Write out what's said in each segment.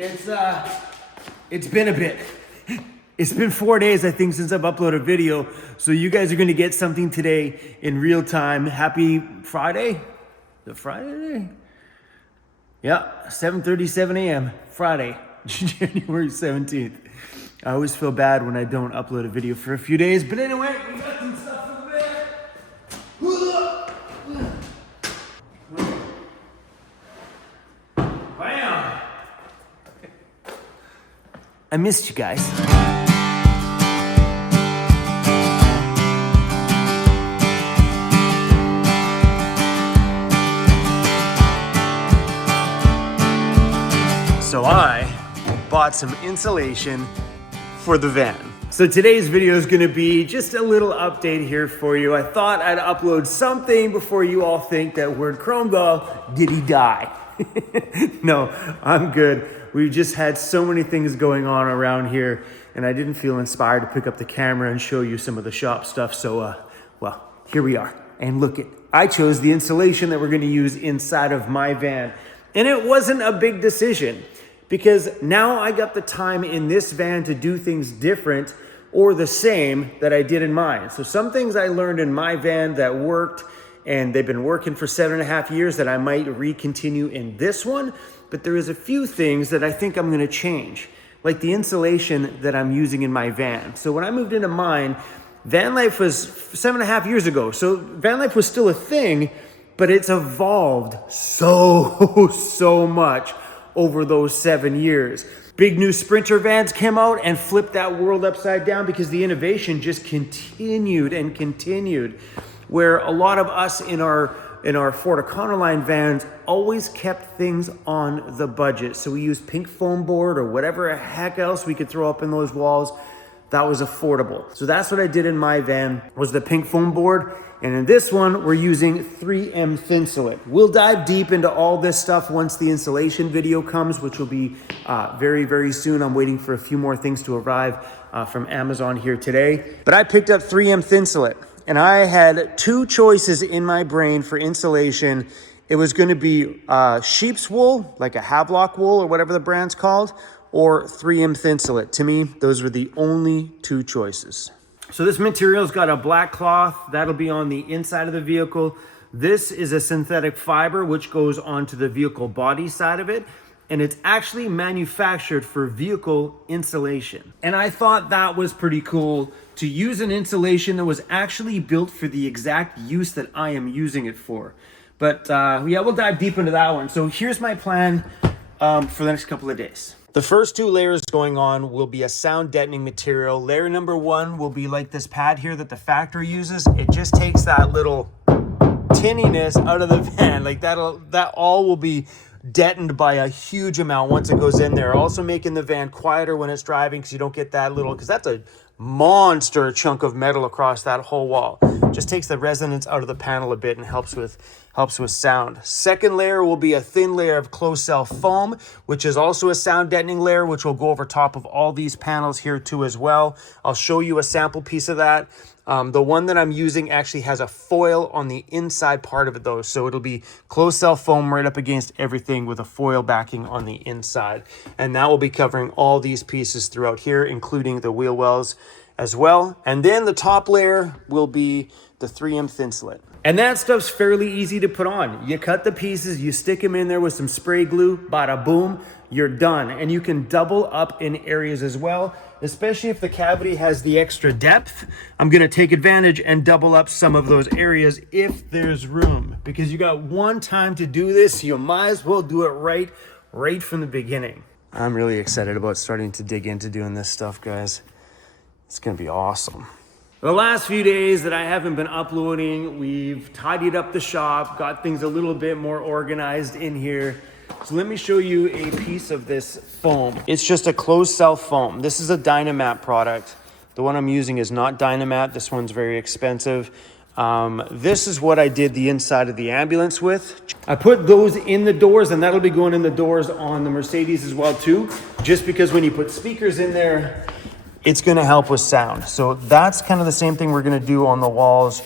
It's been a bit. It's been 4 days, I think, since I've uploaded a video. So you guys are gonna get something today in real time. Happy Friday? The Friday? Yeah, 7:37 a.m. Friday, January 17th. I always feel bad when I don't upload a video for a few days, but anyway, we got some stuff over there. Bam! I missed you guys. So I bought some insulation for the van. So today's video is gonna be just a little update here for you. I thought I'd upload something before you all think that word Chrome Doll, did he die? No, I'm good. We've just had so many things going on around here and I didn't feel inspired to pick up the camera and show you some of the shop stuff. So, well, here we are. And look, I chose the insulation that we're gonna use inside of my van. And it wasn't a big decision because now I got the time in this van to do things different or the same that I did in mine. So some things I learned in my van that worked and they've been working for 7.5 years that I might re-continue in this one. But there is a few things that I think I'm gonna change, like the insulation that I'm using in my van. So when I moved into mine, van life was 7.5 years ago. So van life was still a thing, but it's evolved so much over those 7 years. Big new Sprinter vans came out and flipped that world upside down because the innovation just continued and continued. Where a lot of us in our Ford Econoline vans always kept things on the budget. So we used pink foam board or whatever the heck else we could throw up in those walls that was affordable. So that's what I did in my van, was the pink foam board. And in this one, we're using 3M Thinsulate. We'll dive deep into all this stuff once the installation video comes, which will be very soon. I'm waiting for a few more things to arrive from Amazon here today. But I picked up 3M Thinsulate. And I had two choices in my brain for insulation. It was gonna be sheep's wool, like a Havelock wool or whatever the brand's called, or 3M Thinsulate. To me, those were the only two choices. So this material's got a black cloth, that'll be on the inside of the vehicle. This is a synthetic fiber, which goes onto the vehicle body side of it. And it's actually manufactured for vehicle insulation. And I thought that was pretty cool to use an insulation that was actually built for the exact use that I am using it for. But yeah, we'll dive deep into that one. So here's my plan for the next couple of days. The first two layers going on will be a sound deadening material. Layer number one will be like this pad here that the factory uses. It just takes that little tinniness out of the van. Like that all will be deadened by a huge amount once it goes in there. Also making the van quieter when it's driving because you don't get that little, because that's a monster chunk of metal across that whole wall. Just takes the resonance out of the panel a bit and helps with sound. Second layer will be a thin layer of closed cell foam, which is also a sound deadening layer, which will go over top of all these panels here too as well. I'll show you a sample piece of that. The one that I'm using actually has a foil on the inside part of it though. So it'll be closed cell foam right up against everything with a foil backing on the inside. And that will be covering all these pieces throughout here, including the wheel wells as well. And then the top layer will be the 3M Thinsulate. And that stuff's fairly easy to put on. You cut the pieces, you stick them in there with some spray glue, bada boom, you're done. And you can double up in areas as well, especially if the cavity has the extra depth. I'm gonna take advantage and double up some of those areas if there's room, because you got one time to do this, you might as well do it right from the beginning. I'm really excited about starting to dig into doing this stuff, guys. It's gonna be awesome. The last few days that I haven't been uploading, we've tidied up the shop, got things a little bit more organized in here. So let me show you a piece of this foam. It's just a closed cell foam. This is a Dynamat product. The one I'm using is not Dynamat. This one's very expensive. This is what I did the inside of the ambulance with. I put those in the doors, and that'll be going in the doors on the Mercedes as well too, just because when you put speakers in there, it's gonna help with sound. So that's kind of the same thing we're gonna do on the walls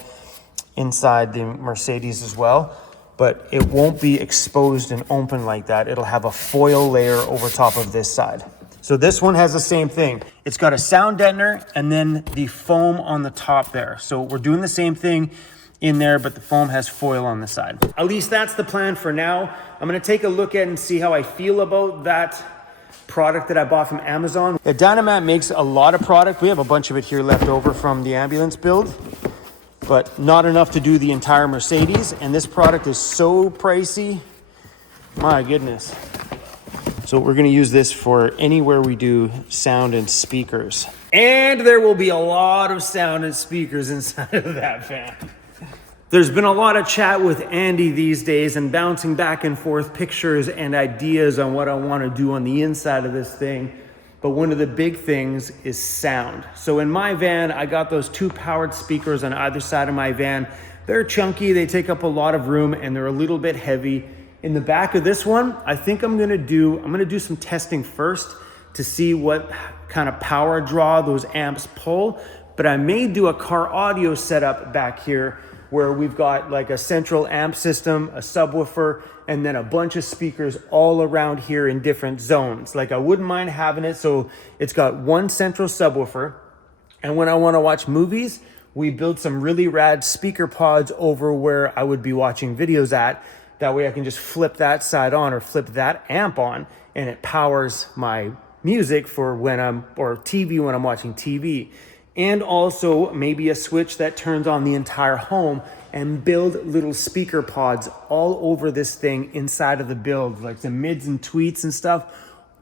inside the Mercedes as well. but it won't be exposed and open like that. It'll have a foil layer over top of this side. So this one has the same thing. It's got a sound deadener and then the foam on the top there. So we're doing the same thing in there, but the foam has foil on the side. At least that's the plan for now. I'm gonna take a look at and see how I feel about that product that I bought from Amazon. Yeah, Dynamat makes a lot of product. We have a bunch of it here left over from the ambulance build, but not enough to do the entire Mercedes. And this product is so pricey, my goodness. So we're gonna use this for anywhere we do sound and speakers. And there will be a lot of sound and speakers inside of that van. There's been a lot of chat with Andy these days and bouncing back and forth pictures and ideas on what I wanna do on the inside of this thing. But one of the big things is sound. So in my van, I got those 2 powered speakers on either side of my van. They're chunky, they take up a lot of room, and they're a little bit heavy. In the back of this one, I think I'm gonna do some testing first to see what kind of power draw those amps pull. But I may do a car audio setup back here where we've got like a central amp system, a subwoofer, and then a bunch of speakers all around here in different zones. Like I wouldn't mind having it so it's got one central subwoofer. And when I wanna watch movies, we build some really rad speaker pods over where I would be watching videos at. That way I can just flip that side on or flip that amp on and it powers my music for or TV when I'm watching TV. And also maybe a switch that turns on the entire home and build little speaker pods all over this thing inside of the build, like the mids and tweets and stuff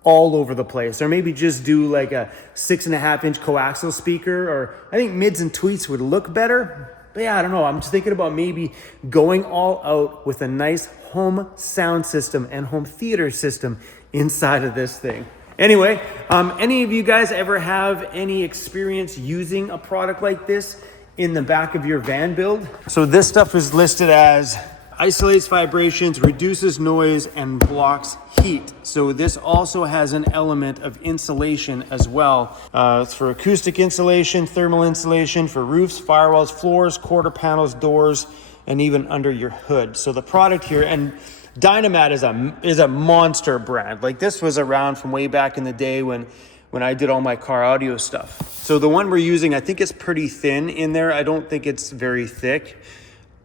all over the place. Or maybe just do like a 6.5-inch coaxial speaker, or I think mids and tweets would look better. But yeah, I don't know. I'm just thinking about maybe going all out with a nice home sound system and home theater system inside of this thing. Anyway, any of you guys ever have any experience using a product like this in the back of your van build? So this stuff is listed as isolates vibrations, reduces noise, and blocks heat. So this also has an element of insulation as well. It's for acoustic insulation, thermal insulation, for roofs, firewalls, floors, quarter panels, doors, and even under your hood. So the product here, and Dynamat is a monster brand. Like this was around from way back in the day when I did all my car audio stuff. So the one we're using, I think it's pretty thin in there. I don't think it's very thick.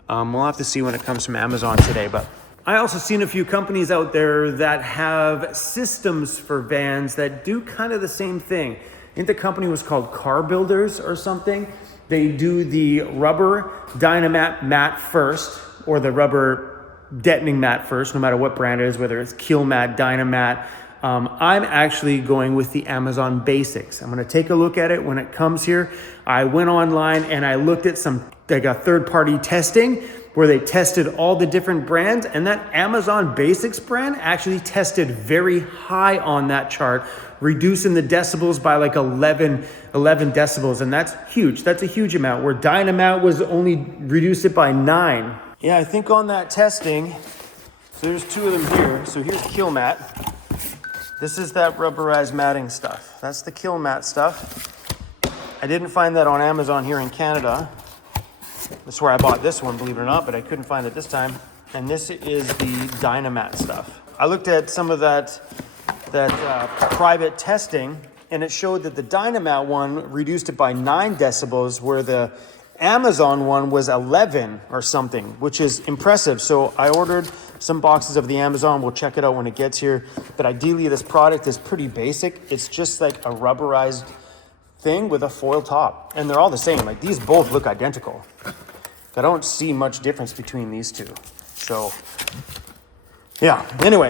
We'll have to see when it comes from Amazon today, but I also seen a few companies out there that have systems for vans that do kind of the same thing. I think the company was called Car Builders or something. They do the rubber Dynamat mat first, or the rubber deadening mat first, no matter what brand it is, whether it's Kilmat, Dynamat. I'm actually going with the Amazon Basics. I'm gonna take a look at it when it comes here. I went online and I looked at some third-party testing where they tested all the different brands, and that Amazon Basics brand actually tested very high on that chart, reducing the decibels by like 11 decibels, and that's huge. That's a huge amount, where Dynamat was only reduced it by 9. Yeah, I think on that testing, so there's 2 of them here. So here's Kilmat. This is that rubberized matting stuff. That's the Kilmat stuff. I didn't find that on Amazon here in Canada. That's where I bought this one, believe it or not, but I couldn't find it this time. And this is the Dynamat stuff. I looked at some of that private testing, and it showed that the Dynamat one reduced it by 9 decibels, where the Amazon one was 11 or something, which is impressive. So I ordered some boxes of the Amazon. We'll check it out when it gets here. But ideally, this product is pretty basic. It's just like a rubberized thing with a foil top. And they're all the same. Like these both look identical. I don't see much difference between these two. So yeah, anyway,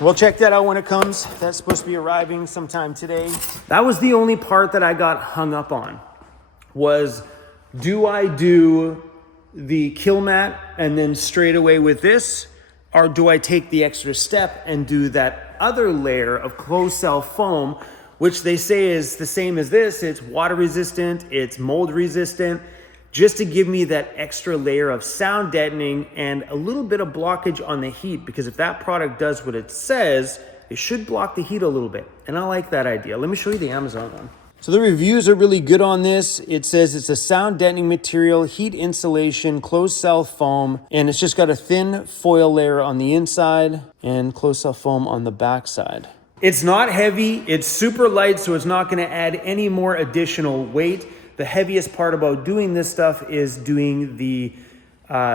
we'll check that out when it comes. That's supposed to be arriving sometime today. That was the only part that I got hung up on, was do I do the Kilmat and then straight away with this, or do I take the extra step and do that other layer of closed cell foam, which they say is the same as this. It's water resistant, it's mold resistant, just to give me that extra layer of sound deadening and a little bit of blockage on the heat, because if that product does what it says, it should block the heat a little bit. And I like that idea. Let me show you the Amazon one. So the reviews are really good on this. It says it's a sound deadening material, heat insulation, closed cell foam, and it's just got a thin foil layer on the inside and closed cell foam on the back side. It's not heavy, it's super light, so it's not gonna add any more additional weight. The heaviest part about doing this stuff is doing the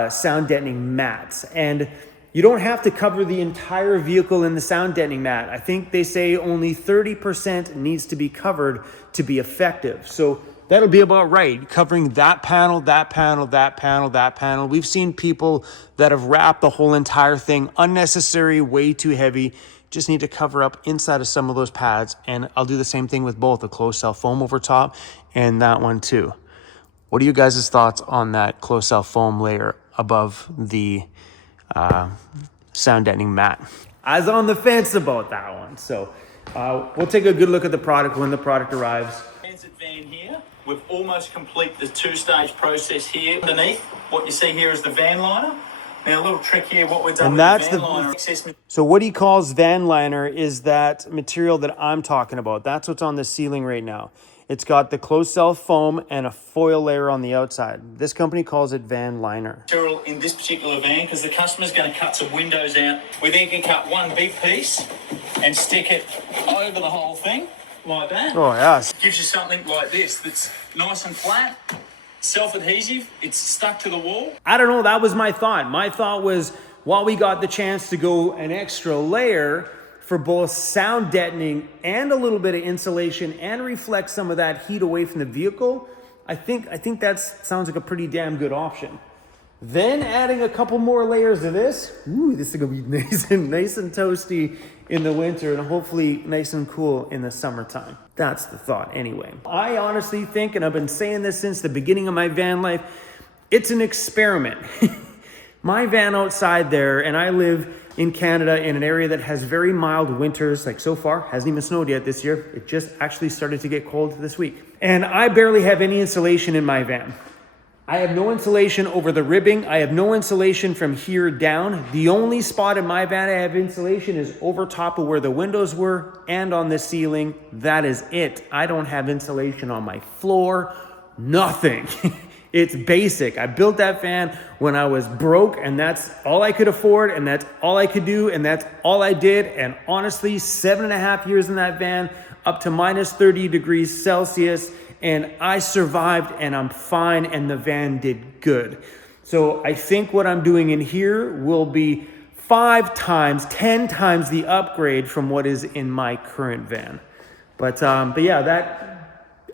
sound deadening mats. And you don't have to cover the entire vehicle in the sound deadening mat. I think they say only 30% needs to be covered to be effective. So that'll be about right, covering that panel, that panel, that panel, that panel. We've seen people that have wrapped the whole entire thing, unnecessary, way too heavy. Just need to cover up inside of some of those pads. And I'll do the same thing with both the closed cell foam over top and that one too. What are you guys' thoughts on that closed cell foam layer above the sound deadening mat? I was on the fence about that one. So we'll take a good look at the product when the product arrives. Transit van here. We've almost completed the two-stage process here. Underneath, what you see here is the van liner. Now a little trick here, what we've done with the van liner. So what he calls van liner is that material that I'm talking about. That's what's on the ceiling right now. It's got the closed cell foam and a foil layer on the outside. This company calls it van liner. Material in this particular van, because the customer's going to cut some windows out. We then can cut one big piece and stick it over the whole thing like that. Oh yes. Gives you something like this that's nice and flat, self-adhesive, it's stuck to the wall. I don't know, that was my thought. My thought was, while we got the chance to go an extra layer for both sound deadening and a little bit of insulation and reflect some of that heat away from the vehicle, I think that sounds like a pretty damn good option. Then adding a couple more layers of this, ooh, this is gonna be nice and toasty in the winter and hopefully nice and cool in the summertime. That's the thought anyway. I honestly think, and I've been saying this since the beginning of my van life, it's an experiment. My van outside there, and I live in Canada in an area that has very mild winters, like so far, hasn't even snowed yet this year. It just actually started to get cold this week. And I barely have any insulation in my van. I have no insulation over the ribbing. I have no insulation from here down. The only spot in my van I have insulation is over top of where the windows were and on the ceiling. That is it. I don't have insulation on my floor, nothing. It's basic. I built that van when I was broke, and that's all I could afford, and that's all I could do, and that's all I did. And honestly, 7.5 years in that van, up to minus 30 degrees Celsius, and I survived, and I'm fine, and the van did good. So I think what I'm doing in here will be 5 times, 10 times the upgrade from what is in my current van. But yeah, that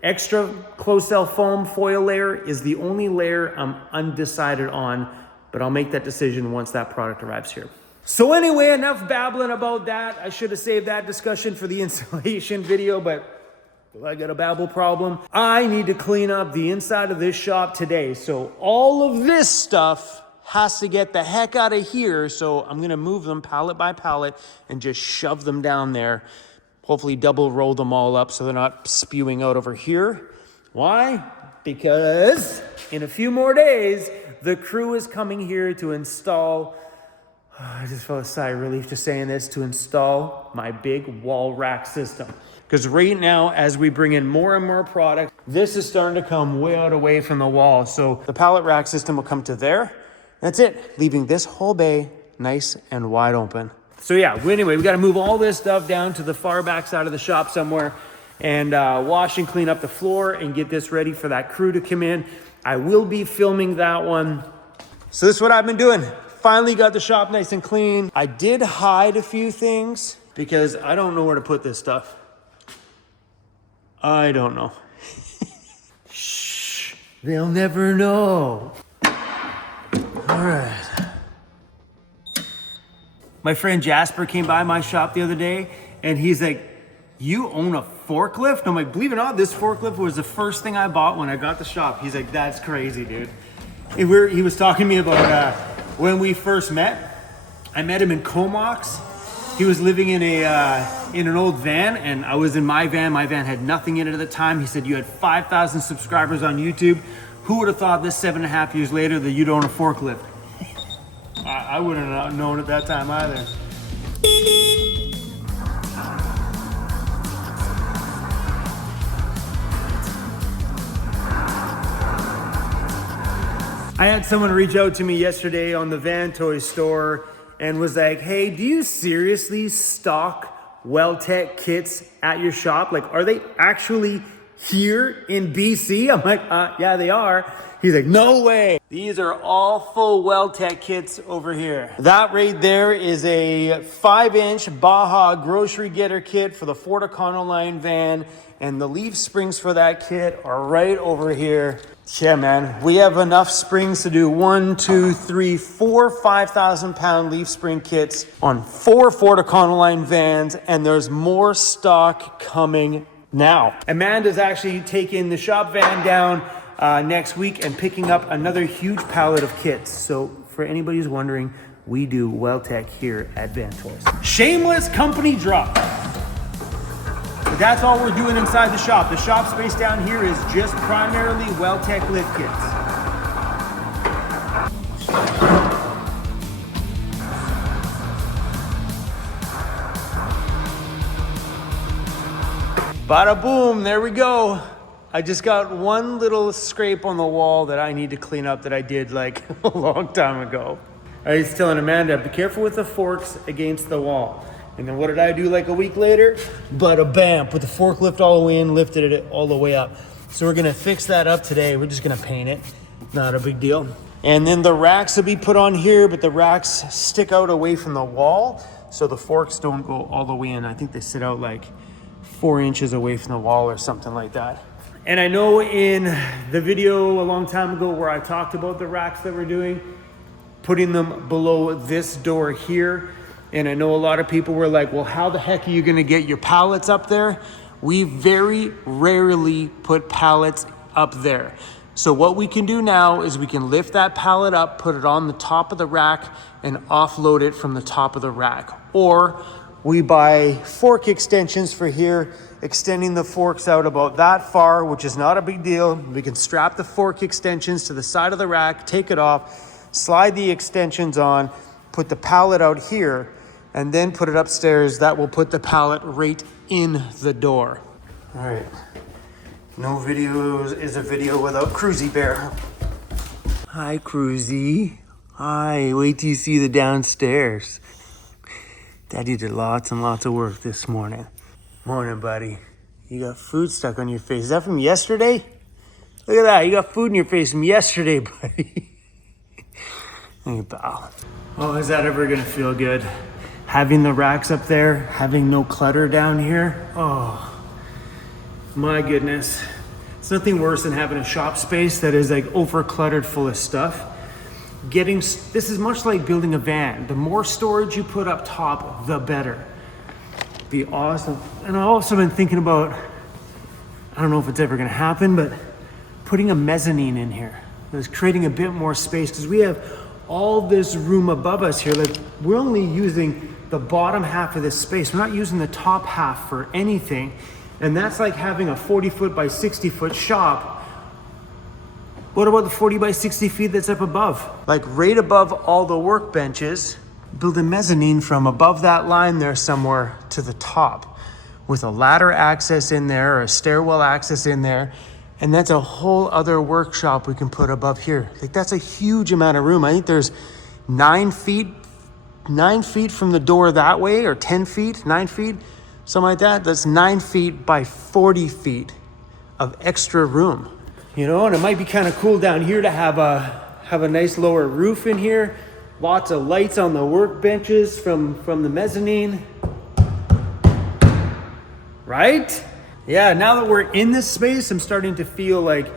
extra closed cell foam foil layer is the only layer I'm undecided on, but I'll make that decision once that product arrives here. So anyway, enough babbling about that. I should have saved that discussion for the insulation video, but I got a babble problem. I need to clean up the inside of this shop today. So all of this stuff has to get the heck out of here. So I'm gonna move them pallet by pallet and just shove them down there. Hopefully double roll them all up so they're not spewing out over here. Why? Because in a few more days, the crew is coming here to install, I just felt a sigh of relief just saying this, to install my big wall rack system. Because right now, as we bring in more and more product, this is starting to come way out away from the wall. So the pallet rack system will come to there. That's it, leaving this whole bay nice and wide open. So yeah, anyway, we got to move all this stuff down to the far back side of the shop somewhere and wash and clean up the floor and get this ready for that crew to come in. I will be filming that one. So this is what I've been doing. Finally got the shop nice and clean. I did hide a few things because I don't know where to put this stuff. I don't know. Shh, they'll never know. All right. My friend Jasper came by my shop the other day and he's like, "You own a forklift?" And I'm like, believe it or not, this forklift was the first thing I bought when I got the shop. He's like, "That's crazy, dude." And he was talking to me about when we first met. I met him in Comox. He was living in an old van and I was in my van. My van had nothing in it at the time. He said, "You had 5,000 subscribers on YouTube. Who would have thought this 7.5 years later that you'd own a forklift?" I wouldn't have known at that time either. I had someone reach out to me yesterday on the Van Toy store and was like, hey, do you seriously stock Well-Tec kits at your shop? Like, are they actually here in BC? I'm like, yeah, they are. He's like, no way. These are all full Well-Tec kits over here. That right there is a 5-inch Baja grocery getter kit for the Ford Econoline van, and the leaf springs for that kit are right over here. Yeah, man, we have enough springs to do 1, 2, 3, 4 5,000-pound leaf spring kits on 4 Ford Econoline vans, and there's more stock coming now. Amanda's actually taking the shop van down next week and picking up another huge pallet of kits. So for anybody who's wondering, we do Well-Tec here at Van Toys. Shameless company drop. But that's all we're doing inside the shop. The shop space down here is just primarily Well-Tec lift kits. Bada boom, there we go. I just got one little scrape on the wall that I need to clean up that I did like a long time ago. I was telling Amanda, be careful with the forks against the wall. And then what did I do like a week later? Bada bam, put the forklift all the way in, lifted it all the way up. So we're gonna fix that up today. We're just gonna paint it, not a big deal. And then the racks will be put on here, but the racks stick out away from the wall, so the forks don't go all the way in. I think they sit out like 4 inches away from the wall or something like that. And I know in the video a long time ago where I talked about the racks that we're doing, putting them below this door here. And I know a lot of people were like, well, how the heck are you gonna get your pallets up there? We very rarely put pallets up there. So what we can do now is we can lift that pallet up, put it on the top of the rack, and offload it from the top of the rack. Or we buy fork extensions for here, extending the forks out about that far, which is not a big deal. We can strap the fork extensions to the side of the rack, take it off, slide the extensions on, put the pallet out here, and then put it upstairs. That will put the pallet right in the door. All right, no videos is a video without Cruzy Bear. Hi, Cruzy. Hi, wait till you see the downstairs. Daddy did lots and lots of work this morning. Morning, buddy. You got food stuck on your face. Is that from yesterday? Look at that, you got food in your face from yesterday, buddy. Hey, pal. Oh, is that ever gonna feel good? Having the racks up there, having no clutter down here. Oh, my goodness. It's nothing worse than having a shop space that is like over cluttered full of stuff. This is much like building a van. The more storage you put up top, the better. Be awesome. And I've also been thinking about, I don't know if it's ever gonna happen, but putting a mezzanine in here. It's creating a bit more space because we have all this room above us here. Like, we're only using the bottom half of this space. We're not using the top half for anything. And that's like having a 40-foot by 60-foot shop. What about the 40 by 60 feet that's up above? Like right above all the workbenches, build a mezzanine from above that line there somewhere to the top with a ladder access in there or a stairwell access in there. And that's a whole other workshop we can put above here. Like, that's a huge amount of room. I think there's 9 feet from the door that way, or 10 feet, 9 feet, something like that. That's 9 feet by 40 feet of extra room. You know, and it might be kind of cool down here to have a nice lower roof in here. Lots of lights on the workbenches from the mezzanine. Right? Yeah, now that we're in this space, I'm starting to feel like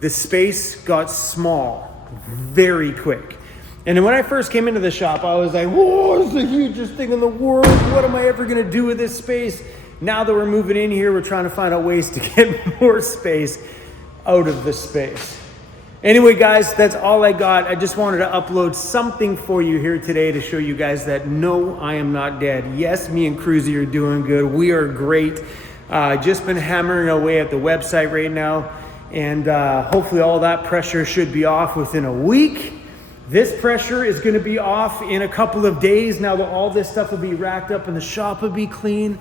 the space got small very quick. And then when I first came into the shop, I was like, whoa, this is the hugest thing in the world. What am I ever gonna do with this space? Now that we're moving in here, we're trying to find out ways to get more space out of the space. Anyway, guys, that's all I got. I just wanted to upload something for you here today to show you guys that no, I am not dead. Yes, me and Cruzy are doing good. We are great. Just been hammering away at the website right now, and hopefully all that pressure should be off within a week. This pressure is going to be off in a couple of days now that all this stuff will be racked up and the shop will be clean.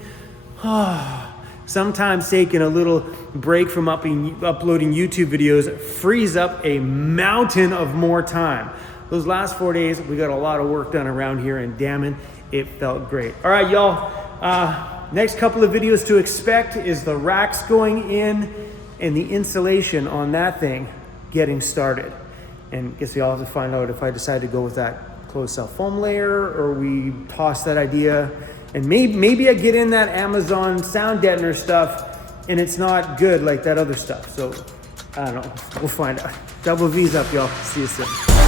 Sometimes taking a little break from uploading YouTube videos frees up a mountain of more time. Those last 4 days, we got a lot of work done around here, and damn it felt great. All right, y'all. Next couple of videos to expect is the racks going in and the insulation on that thing getting started. And I guess we all have to find out if I decide to go with that closed cell foam layer or we toss that idea. And maybe I get in that Amazon sound deadener stuff and it's not good like that other stuff. So I don't know, we'll find out. Double V's up, y'all. See you soon.